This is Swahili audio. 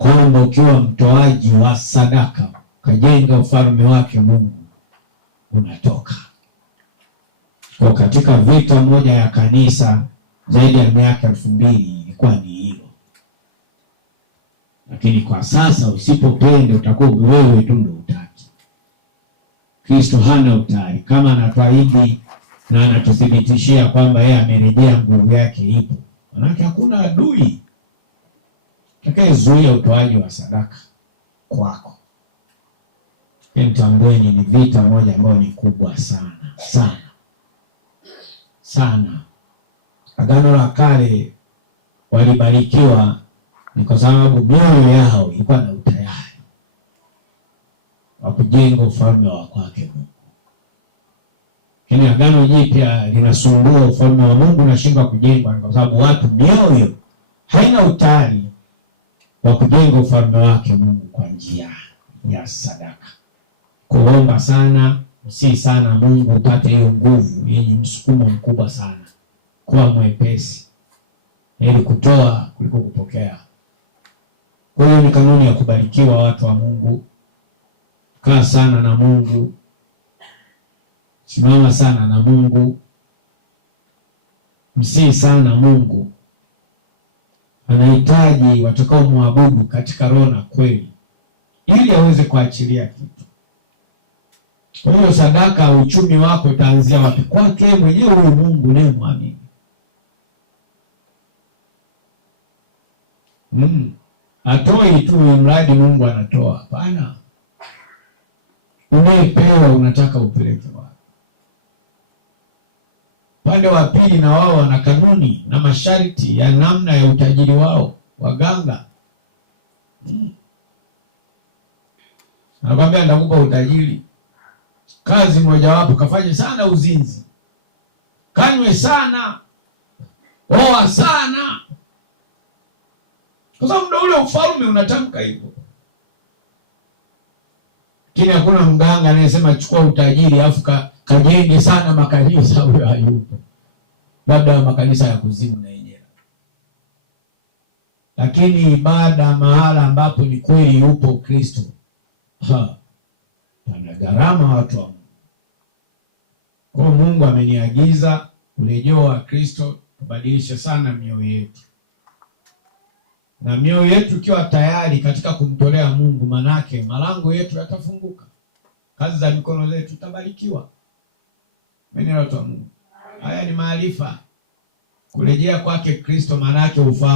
kwamba ukiwa mtoaji wa sadaka kajenga ufalme wake Mungu unatoka. Kwa katika vita moja ya kanisa zaidi ya miaka 2000 ilikuwa ni hilo. Lakini kwa sasa usipopenda utakuwa wewe tu ndio utaki. Kristo hana utari. Kama anatuahidi na anatuthibitishia kwamba yeye amerejea, nguvu yake ipo, manake hakuna adui atakayezuia utoaji wa sadaka kwako. Tambueni ni vita moja ambayo ni kubwa sana sana sana. Agano la Kale walibarikiwa ni kwa sababu mioyo yao ilikuwa na utayari wa kujenga ufalme wa kwake Mungu. Lakini Agano Jipya linasumbua, ufalme wa Mungu unashindwa kujengwa kwa sababu watu mioyo haina utayari wa kujenga ufalme wake Mungu kwa njia ya sadaka. Kuomba sana, usii sana Mungu upate hiyo nguvu yenye msukumo mkubwa sana. Kuwa mwepesi ili kutoa kuliko kupokea. Kwa hiyo ni kanuni ya kubarikiwa watu wa Mungu. Kaa sana na Mungu. Simama sana na Mungu. Msii sana Mungu. Anahitaji watakao muabudu katika roho na kweli ili aweze kuachilia kitu. Kwa hiyo sadaka, uchumi wako utaanzia wapi? Kwake mwenyewe huyu Mungu leo muamini. Atoi tu mradi Mungu anatoa. Hapana. Unayepewa unataka upeleke wapi? Pande wa pili na wao wana kanuni na masharti ya namna ya utajiri wao. Waganga anakuambia ndakupa utajiri. Kazi mojawapo kafanye sana uzinzi, kanywe sana, oa sana, kwa sababu ndio ule ufalme unatamka hivyo. Lakini hakuna mganga anayesema chukua utajiri afu kajenge sana makanisa. Huyo hayupo, labda makanisa ya kuzimu na yenyewe. Lakini ibada mahala ambapo ni kweli yupo Kristo, pana gharama watu wa Mungu. Kwa Mungu ameniagiza urejeo wa Kristo tubadilishe sana mioyo yetu. Na mioyo yetu ikiwa tayari katika kumtolea Mungu, manake malango yetu yatafunguka. Kazi za mikono yetu itabarikiwa. Mimi watu wa Mungu. Haya ni maarifa. Kurejea kwake Kristo manake ufahamu.